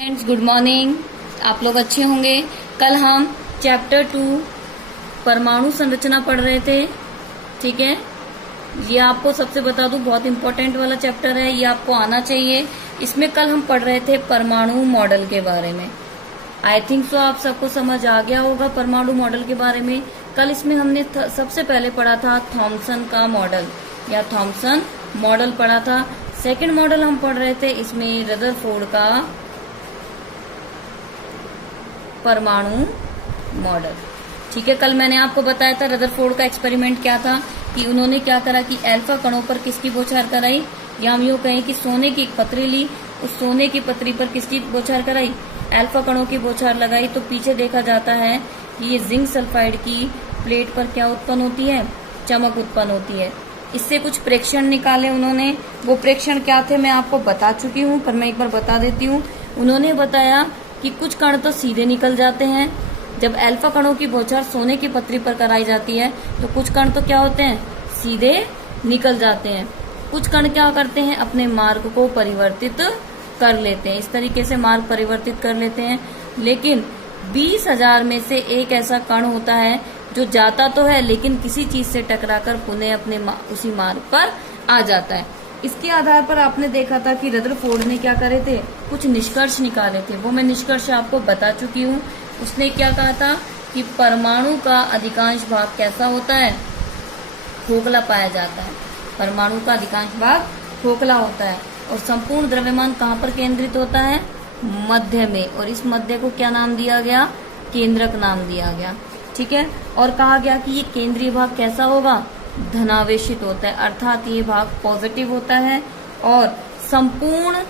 Friends, good morning. आप लोग अच्छे होंगे। कल हम चैप्टर 2 परमाणु संरचना पढ़ रहे थे। ठीक है, ये आपको सबसे बता दूं बहुत इंपॉर्टेंट वाला चैप्टर है, ये आपको आना चाहिए। इसमें कल हम पढ़ रहे थे परमाणु मॉडल के बारे में। आई थिंक सो आप सबको समझ आ गया होगा परमाणु मॉडल के बारे में। कल इसमें हमने सबसे पहले पढ़ा था थॉमसन का मॉडल या थॉमसन मॉडल पढ़ा था। सेकंड मॉडल हम पढ़ रहे थे, इसमें रदरफोर्ड का परमाणु मॉडल। ठीक है, कल मैंने आपको बताया था रदरफोर्ड का एक्सपेरिमेंट क्या था, कि उन्होंने क्या करा कि अल्फा कणों पर किसकी बौछार कराई, या हम यूं कहें कि सोने की एक पतरी ली, उस सोने की पतरी पर किसकी बौछार कराई, अल्फा कणों की बौछार लगाई। तो पीछे देखा जाता है कि ये जिंक सल्फाइड की प्लेट पर क्या उत्पन्न होती है, चमक उत्पन्न होती है। इससे कुछ प्रेक्षण निकाले उन्होंने। वो प्रेक्षण क्या थे मैं आपको बता चुकी हूँ, पर मैं एक बार बता देती हूँ। उन्होंने बताया कि कुछ कण तो सीधे निकल जाते हैं, जब अल्फा कणों की बौछार सोने की पतरी पर कराई जाती है तो कुछ कण तो क्या होते हैं, सीधे निकल जाते हैं। कुछ कण क्या करते हैं, अपने मार्ग को परिवर्तित कर लेते हैं, इस तरीके से मार्ग परिवर्तित कर लेते हैं। लेकिन 20,000 में से एक ऐसा कण होता है जो जाता तो है लेकिन किसी चीज से टकराकर पुनः अपने उसी मार्ग पर आ जाता है। इसके आधार पर आपने देखा था कि रदरफोर्ड ने क्या करे थे, कुछ निष्कर्ष निकाले थे। वो मैं निष्कर्ष आपको बता चुकी हूँ। उसने क्या कहा था कि परमाणु का अधिकांश भाग कैसा होता है, खोखला पाया जाता है। परमाणु का अधिकांश भाग खोखला होता है और संपूर्ण द्रव्यमान कहाँ पर केंद्रित होता है, मध्य में। और इस मध्य को क्या नाम दिया गया, केंद्रक नाम दिया गया। ठीक है, और कहा गया कि ये केंद्रीय भाग कैसा होगा, धनावेशित होता है, अर्थात ये भाग पॉजिटिव होता है। और संपूर्ण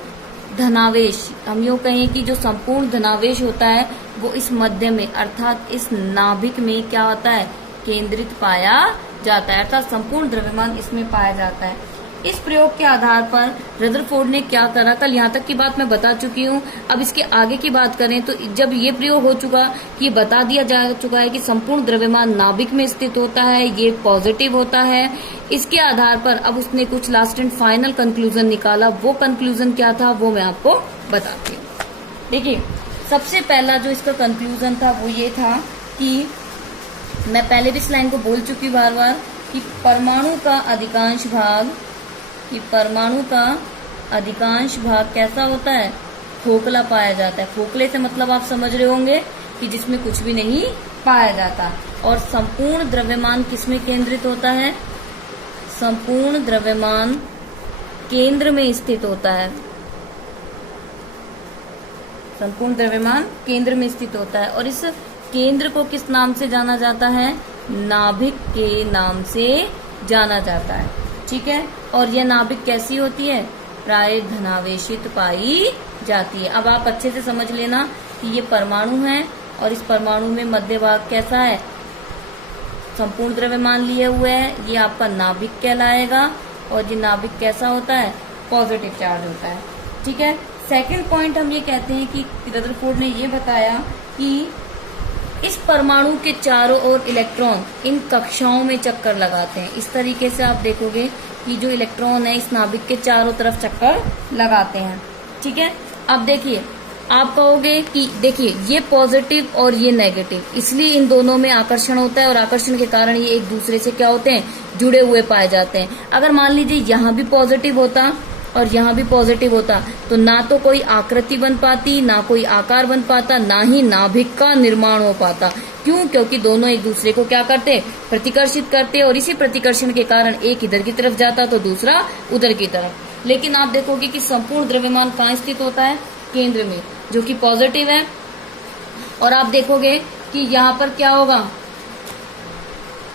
धनावेश, हम यूं कहें कि जो संपूर्ण धनावेश होता है वो इस मध्य में अर्थात इस नाभिक में क्या होता है, केंद्रित पाया जाता है, अर्थात संपूर्ण द्रव्यमान इसमें पाया जाता है। इस प्रयोग के आधार पर रदरफोर्ड ने क्या करा, कल यहाँ तक की बात मैं बता चुकी हूँ। अब इसके आगे की बात करें तो जब ये प्रयोग हो चुका कि बता दिया जा चुका है कि संपूर्ण द्रव्यमान नाभिक में स्थित होता है, ये पॉजिटिव होता है। इसके आधार पर अब उसने कुछ लास्ट एंड फाइनल कंक्लूजन निकाला। वो कंक्लूजन क्या था वो मैं आपको बताती हूँ। देखिए, सबसे पहला जो इसका कंक्लूजन था वो ये था कि मैं पहले भी इस लाइन को बोल चुकी बार बार कि परमाणु का अधिकांश भाग कैसा होता है, खोखला पाया जाता है। खोखले से मतलब आप समझ रहे होंगे कि जिसमें कुछ भी नहीं पाया जाता। और संपूर्ण द्रव्यमान किसमें केंद्रित होता है, संपूर्ण द्रव्यमान केंद्र में स्थित होता है। संपूर्ण द्रव्यमान केंद्र में स्थित होता है और इस केंद्र को किस नाम से जाना जाता है, नाभिक के नाम से जाना जाता है। ठीक है, और यह नाभिक कैसी होती है, प्राय धनावेशित पाई जाती है। अब आप अच्छे से समझ लेना कि ये परमाणु है और इस परमाणु में मध्य भाग कैसा है, संपूर्ण द्रव्यमान लिए हुए है, ये आपका नाभिक कहलाएगा। और ये नाभिक कैसा होता है, पॉजिटिव चार्ज होता है। ठीक है, सेकंड पॉइंट हम ये कहते हैं कि रदरफोर्ड ने ये बताया कि इस परमाणु के चारों ओर इलेक्ट्रॉन इन कक्षाओं में चक्कर लगाते हैं। इस तरीके से आप देखोगे कि जो इलेक्ट्रॉन है इस नाभिक के चारों तरफ चक्कर लगाते हैं। ठीक है, अब देखिए, आप कहोगे कि देखिए ये पॉजिटिव और ये नेगेटिव, इसलिए इन दोनों में आकर्षण होता है और आकर्षण के कारण ये एक दूसरे से क्या होते हैं, जुड़े हुए पाए जाते हैं। अगर मान लीजिए यहाँ भी पॉजिटिव होता और यहाँ भी पॉजिटिव होता तो ना तो कोई आकृति बन पाती, ना कोई आकार बन पाता, ना ही नाभिक का निर्माण हो पाता। क्यों, क्योंकि दोनों एक दूसरे को क्या करते, प्रतिकर्षित करते, और इसी प्रतिकर्षण के कारण एक इधर की तरफ जाता तो दूसरा उधर की तरफ। लेकिन आप देखोगे कि संपूर्ण द्रव्यमान कहाँ स्थित होता है, केंद्र में, जो कि पॉजिटिव है। और आप देखोगे कि यहाँ पर क्या होगा,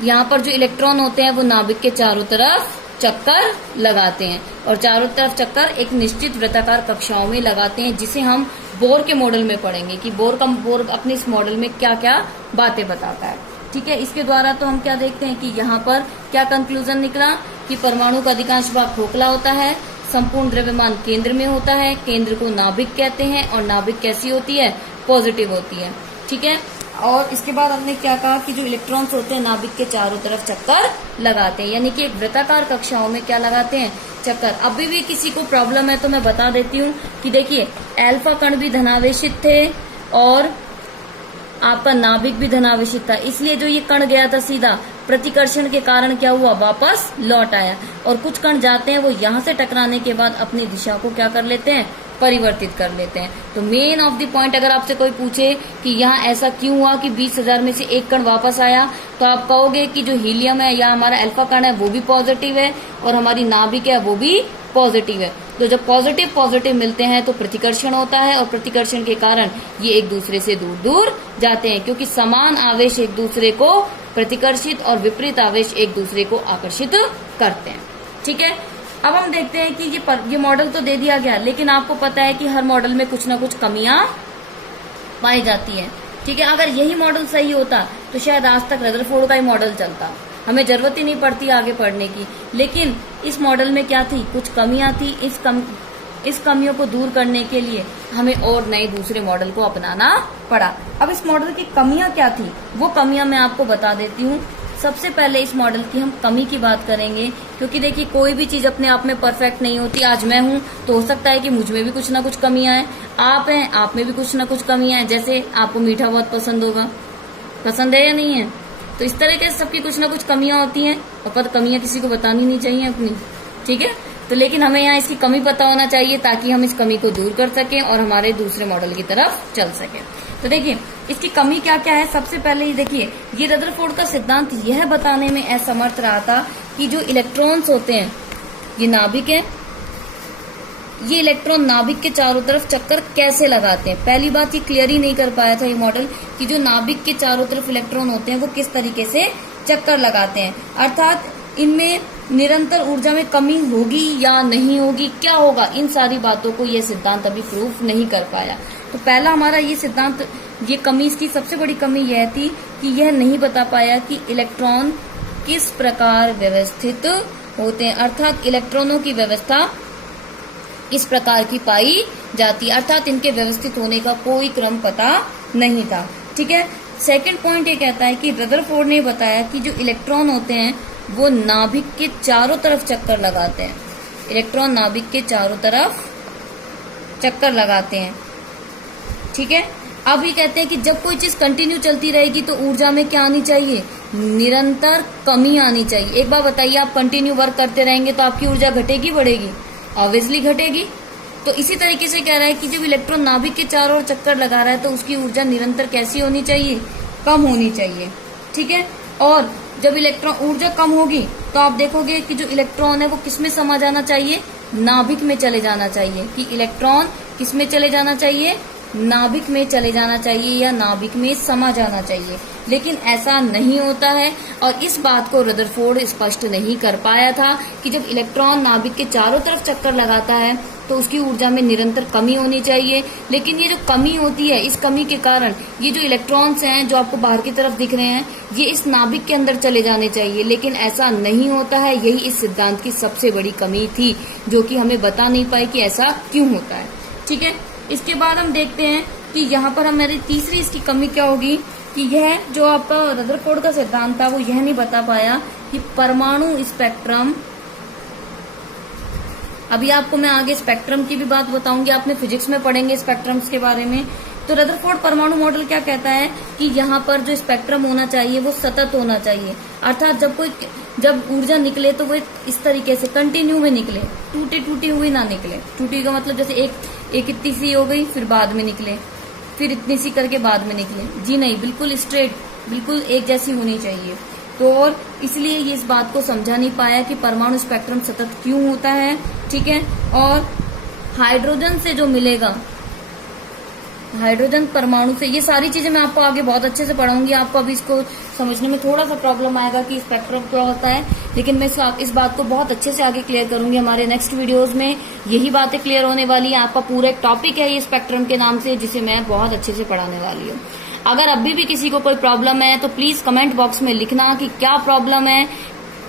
यहाँ पर जो इलेक्ट्रॉन होते हैं वो नाभिक के चारों तरफ चक्कर लगाते हैं और चारों तरफ चक्कर एक निश्चित वृत्ताकार कक्षाओं में लगाते हैं, जिसे हम बोर के मॉडल में पढ़ेंगे कि बोर अपने इस मॉडल में क्या क्या बातें बताता है। ठीक है, इसके द्वारा तो हम क्या देखते हैं कि यहाँ पर क्या कंक्लूजन निकला कि परमाणु का अधिकांश भाग खोखला होता है, संपूर्ण द्रव्यमान केंद्र में होता है, केंद्र को नाभिक कहते हैं और नाभिक कैसी होती है, पॉजिटिव होती है। ठीक है, और इसके बाद हमने क्या कहा कि जो इलेक्ट्रॉन्स होते हैं नाभिक के चारों तरफ चक्कर लगाते हैं, यानी कि एक वृत्ताकार कक्षाओं में क्या लगाते हैं, चक्कर। अभी भी किसी को प्रॉब्लम है तो मैं बता देती हूँ कि देखिए अल्फा कण भी धनावेशित थे और आपका नाभिक भी धनावेशित था, इसलिए जो ये कण गया था सीधा प्रतिकर्षण के कारण क्या हुआ, वापस लौट आया। और कुछ कण जाते हैं वो यहाँ से टकराने के बाद अपनी दिशा को क्या कर लेते हैं, परिवर्तित कर लेते हैं। तो मेन ऑफ द पॉइंट अगर आपसे कोई पूछे कि यहाँ ऐसा क्यों हुआ कि 20,000 में से एक कण वापस आया, तो आप कहोगे कि जो हीलियम है या हमारा अल्फा कण है वो भी पॉजिटिव है और हमारी नाभिक है वो भी पॉजिटिव है। तो जब पॉजिटिव पॉजिटिव मिलते हैं तो प्रतिकर्षण होता है और प्रतिकर्षण के कारण ये एक दूसरे से दूर दूर जाते हैं, क्योंकि समान आवेश एक दूसरे को प्रतिकर्षित और विपरीत आवेश एक दूसरे को आकर्षित करते हैं। ठीक है, अब हम देखते हैं कि ये मॉडल तो दे दिया गया, लेकिन आपको पता है कि हर मॉडल में कुछ ना कुछ कमियां पाई जाती हैं। ठीक है, अगर यही मॉडल सही होता तो शायद आज तक रदरफोर्ड का ही मॉडल चलता, हमें जरूरत ही नहीं पड़ती आगे पढ़ने की। लेकिन इस मॉडल में क्या थी, कुछ कमियां थी। इस कमियों को दूर करने के लिए हमें और नए दूसरे मॉडल को अपनाना पड़ा। अब इस मॉडल की कमियां क्या थी, वो कमियां मैं आपको बता देती हूँ। सबसे पहले इस मॉडल की हम कमी की बात करेंगे, क्योंकि देखिए कोई भी चीज अपने आप में परफेक्ट नहीं होती। आज मैं हूं तो हो सकता है कि मुझ में भी कुछ ना कुछ कमियां हैं, आप हैं आप में भी कुछ ना कुछ कमियां हैं। जैसे आपको मीठा बहुत पसंद होगा, पसंद है या नहीं है, तो इस तरह के सबकी कुछ ना कुछ कमियां होती हैं और पर कमियां किसी को बतानी नहीं चाहिए अपनी। ठीक है, तो लेकिन हमें यहाँ इसकी कमी पता होना चाहिए ताकि हम इस कमी को दूर कर सकें और हमारे दूसरे मॉडल की तरफ चल सकें। तो देखिए इसकी कमी क्या क्या है। सबसे पहले ही देखिए, ये रदरफोर्ड का सिद्धांत यह बताने में असमर्थ रहा था कि जो इलेक्ट्रॉन्स होते हैं, ये नाभिक है, ये इलेक्ट्रॉन नाभिक के चारों तरफ चक्कर कैसे लगाते हैं। पहली बात ये क्लियर ही नहीं कर पाया था ये मॉडल कि जो नाभिक के चारों तरफ इलेक्ट्रॉन होते हैं वो किस तरीके से चक्कर लगाते हैं, अर्थात इनमें निरंतर ऊर्जा में कमी होगी या नहीं होगी, क्या होगा, इन सारी बातों को ये सिद्धांत अभी प्रूफ नहीं कर पाया। तो पहला हमारा ये सिद्धांत, ये कमी, इसकी सबसे बड़ी कमी यह थी कि यह नहीं बता पाया कि इलेक्ट्रॉन किस प्रकार व्यवस्थित होते हैं, अर्थात इलेक्ट्रॉनों की व्यवस्था इस प्रकार की पाई जाती, अर्थात इनके व्यवस्थित होने का कोई क्रम पता नहीं था। ठीक है, सेकंड पॉइंट ये कहता है कि रदरफोर्ड ने बताया कि जो इलेक्ट्रॉन होते हैं वो नाभिक के चारों तरफ चक्कर लगाते हैं। इलेक्ट्रॉन नाभिक के चारों तरफ चक्कर लगाते हैं। ठीक है, अब ये कहते हैं कि जब कोई चीज कंटिन्यू चलती रहेगी तो ऊर्जा में क्या आनी चाहिए, निरंतर कमी आनी चाहिए। एक बार बताइए, आप कंटिन्यू वर्क करते रहेंगे तो आपकी ऊर्जा घटेगी बढ़ेगी, ऑब्वियसली घटेगी। तो इसी तरीके से कह रहा है कि जब इलेक्ट्रॉन नाभिक के चारों ओर चक्कर लगा रहा है तो उसकी ऊर्जा निरंतर कैसी होनी चाहिए, कम होनी चाहिए। ठीक है, और जब इलेक्ट्रॉन ऊर्जा कम होगी तो आप देखोगे कि जो इलेक्ट्रॉन है वो किसमें समा जाना चाहिए, नाभिक में चले जाना चाहिए। कि इलेक्ट्रॉन किसमें चले जाना चाहिए, नाभिक में चले जाना चाहिए या नाभिक में समा जाना चाहिए। लेकिन ऐसा नहीं होता है और इस बात को रदरफोर्ड स्पष्ट नहीं कर पाया था कि जब इलेक्ट्रॉन नाभिक के चारों तरफ चक्कर लगाता है तो उसकी ऊर्जा में निरंतर कमी होनी चाहिए। लेकिन ये जो कमी होती है, इस कमी के कारण ये जो इलेक्ट्रॉन्स हैं जो आपको बाहर की तरफ दिख रहे हैं, ये इस नाभिक के अंदर चले जाने चाहिए, लेकिन ऐसा नहीं होता है। यही इस सिद्धांत की सबसे बड़ी कमी थी जो कि हमें बता नहीं पाई कि ऐसा क्यों होता है। ठीक है, इसके बाद हम देखते हैं कि यहाँ पर हमारी तीसरी इसकी कमी क्या होगी कि यह जो आपका रदरफोर्ड का सिद्धांत था वो यह नहीं बता पाया कि परमाणु स्पेक्ट्रम, अभी आपको मैं आगे स्पेक्ट्रम की भी बात बताऊंगी, आपने फिजिक्स में पढ़ेंगे स्पेक्ट्रम्स के बारे में। तो रदरफोर्ड परमाणु मॉडल क्या कहता है कि यहाँ पर जो स्पेक्ट्रम होना चाहिए वो सतत होना चाहिए, अर्थात जब ऊर्जा निकले तो वो इस तरीके से कंटिन्यू में निकले, टूटी हुई ना निकले। टूटी का मतलब जैसे एक इतनी सी हो गई फिर बाद में निकले, फिर इतनी सी करके बाद में निकले, जी नहीं, बिल्कुल स्ट्रेट, बिल्कुल एक जैसी होनी चाहिए। तो और इसलिए ये इस बात को समझा नहीं पाया कि परमाणु स्पेक्ट्रम सतत क्यों होता है। ठीक है, और हाइड्रोजन से जो मिलेगा, हाइड्रोजन परमाणु से, ये सारी चीजें मैं आपको आगे बहुत अच्छे से पढ़ाऊंगी। आपको अभी इसको समझने में थोड़ा सा प्रॉब्लम आएगा कि स्पेक्ट्रम क्या होता है, लेकिन मैं इस बात को बहुत अच्छे से आगे क्लियर करूंगी। हमारे नेक्स्ट वीडियोस में यही बातें क्लियर होने वाली है। आपका पूरा एक टॉपिक है ये स्पेक्ट्रम के नाम से, जिसे मैं बहुत अच्छे से पढ़ाने वाली हूँ। अगर अभी भी किसी को कोई प्रॉब्लम है तो प्लीज कमेंट बॉक्स में लिखना कि क्या प्रॉब्लम है,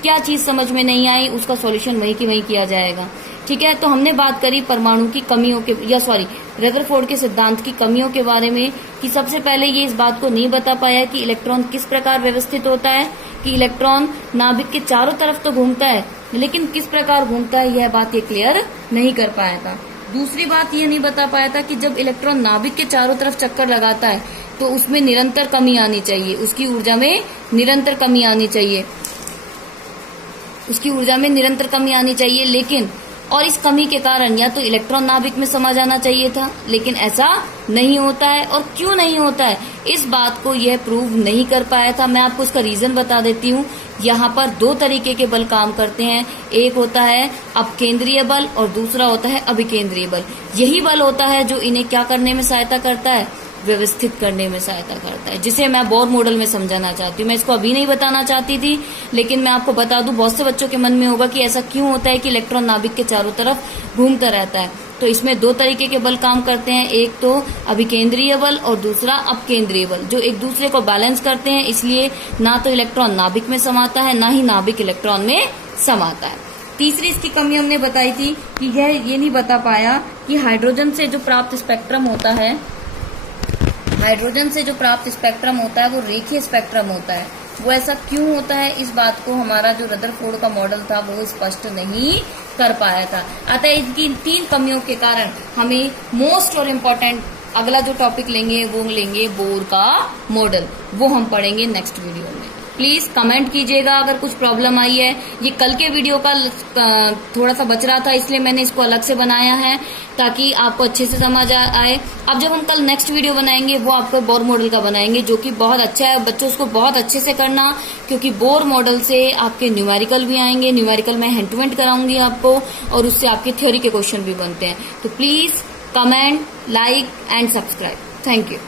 क्या चीज समझ में नहीं आई, उसका सॉल्यूशन वहीं की वहीं किया जाएगा। ठीक है। तो हमने बात करी परमाणु की कमियों के रदरफोर्ड के सिद्धांत की कमियों के बारे में, कि सबसे पहले ये इस बात को नहीं बता पाया कि इलेक्ट्रॉन किस प्रकार व्यवस्थित होता है, कि इलेक्ट्रॉन नाभिक के चारों तरफ तो घूमता है लेकिन किस प्रकार घूमता है यह बात ये क्लियर नहीं कर पाया था। दूसरी बात ये नहीं बता पाया था कि जब इलेक्ट्रॉन नाभिक के चारों तरफ चक्कर लगाता है तो उसमें निरंतर कमी आनी चाहिए, उसकी ऊर्जा में निरंतर कमी आनी चाहिए, लेकिन और इस कमी के कारण या तो इलेक्ट्रॉन नाभिक में समा जाना चाहिए था, लेकिन ऐसा नहीं होता है। और क्यों नहीं होता है इस बात को यह प्रूव नहीं कर पाया था। मैं आपको इसका रीजन बता देती हूँ। यहाँ पर दो तरीके के बल काम करते हैं, एक होता है अपकेंद्रीय बल और दूसरा होता है अभिकेंद्रीय बल। यही बल होता है जो इन्हें क्या करने में सहायता करता है, व्यवस्थित करने में सहायता करता है, जिसे मैं बोर मॉडल में समझाना चाहती हूँ। मैं इसको अभी नहीं बताना चाहती थी, लेकिन मैं आपको बता दूं, बहुत से बच्चों के मन में होगा कि ऐसा क्यों होता है कि इलेक्ट्रॉन नाभिक के चारों तरफ घूमता रहता है। तो इसमें दो तरीके के बल काम करते हैं, एक तो अभिकेंद्रीय बल और दूसरा अपकेंद्रीय बल, जो एक दूसरे को बैलेंस करते हैं। इसलिए ना तो इलेक्ट्रॉन नाभिक में समाता है, ना ही नाभिक इलेक्ट्रॉन में समाता है। तीसरी इसकी कमी हमने बताई थी कि यह ये नहीं बता पाया कि हाइड्रोजन से जो प्राप्त स्पेक्ट्रम होता है, वो रेखीय स्पेक्ट्रम होता है। वो ऐसा क्यों होता है, इस बात को हमारा जो रदरफोर्ड का मॉडल था वो स्पष्ट नहीं कर पाया था। अतः इनकी तीन कमियों के कारण हमें मोस्ट और इम्पोर्टेंट अगला जो टॉपिक लेंगे वो लेंगे बोर का मॉडल, वो हम पढ़ेंगे नेक्स्ट वीडियो में। प्लीज कमेंट कीजिएगा अगर कुछ प्रॉब्लम आई है। ये कल के वीडियो का थोड़ा सा बच रहा था, इसलिए मैंने इसको अलग से बनाया है ताकि आपको अच्छे से समझ आए। अब जब हम कल नेक्स्ट वीडियो बनाएंगे वो आपको बोर मॉडल का बनाएंगे, जो कि बहुत अच्छा है। बच्चों उसको बहुत अच्छे से करना, क्योंकि बोर मॉडल से आपके न्यूमेरिकल भी आएंगे। न्यूमेरिकल मैं हैंड टू हैंड कराऊंगी आपको, और उससे आपके थ्योरी के क्वेश्चन भी बनते हैं। तो please comment, like and subscribe. Thank you.